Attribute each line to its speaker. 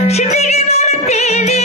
Speaker 1: ಹೇಳಿದರ ಸಿಟ್ಟಿಗೆ